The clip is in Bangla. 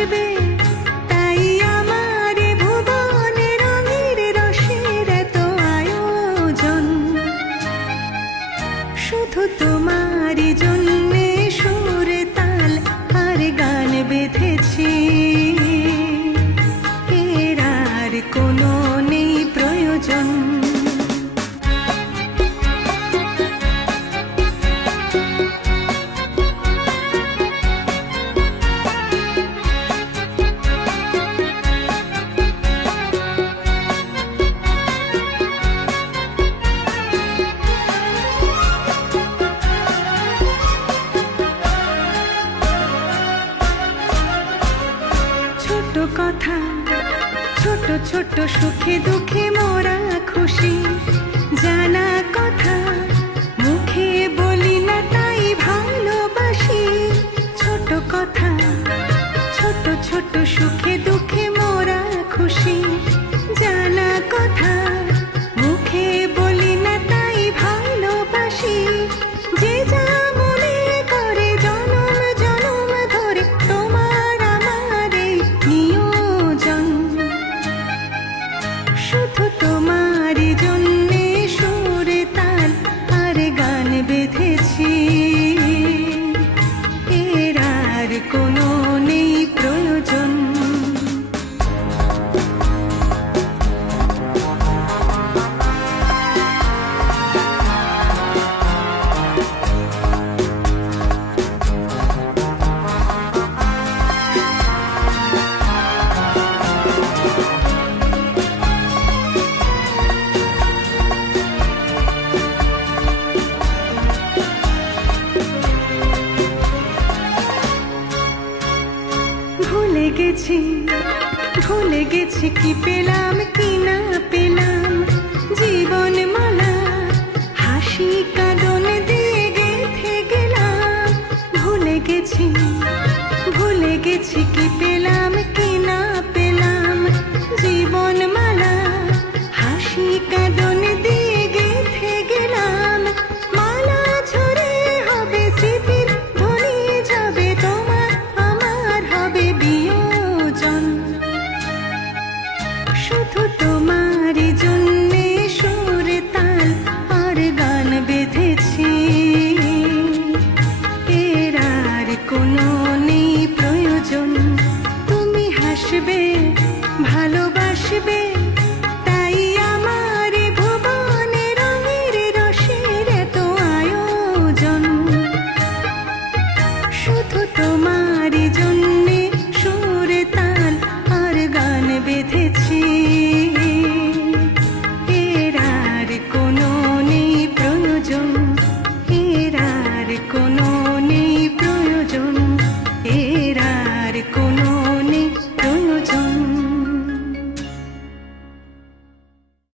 হাসবে, তাই আমার ভুবনে রঙের রসের এত আয়োজন। শুধু তোমারই জন্যে সুর তাল আর গান বেঁধেছি, এর আর কোনো নেই প্রয়োজন। ছোট কথা, ছোট ছোট সুখে দুঃখে মোরা খুশি, জানা কথা মুখে বলি না তাই ভালোবাসি। ছোট কথা, ছোট ছোট সুখে দুঃখে মোরা খুশি, জানা কথা মুখে বলি না তাই ভালোবাসি। যে যা মনে করে জনম জনম ধরে তোমার আমার এই নিয়োজন। শুধু তোমারই জন্যে সুর তাল আর গান বেঁধেছি, এর আর কোনো নেই প্রয়োজন। ভুলে গেছি, ভুলে গেছি কি পেলাম কি না পেলাম, জীবন মালা হাসি কাঁদন দিয়ে গেঁথে গেলাম। ভুলে গেছি, ভুলে গেছি কি পেলাম কি না পেলাম, জীবন মালা হাসি কাঁদন দিয়ে গেঁথে গেলাম। মালা ঝরে হবে স্মৃতির ধ্বনি যাবে, তোমার আমার হবে বিয়োজন। শুধু তোমারই জন্যে সুর তাল আর গান বেঁধেছি, এর আর কোনো নেই প্রয়োজন। তুমি হাসবে, ভালোবাসবে,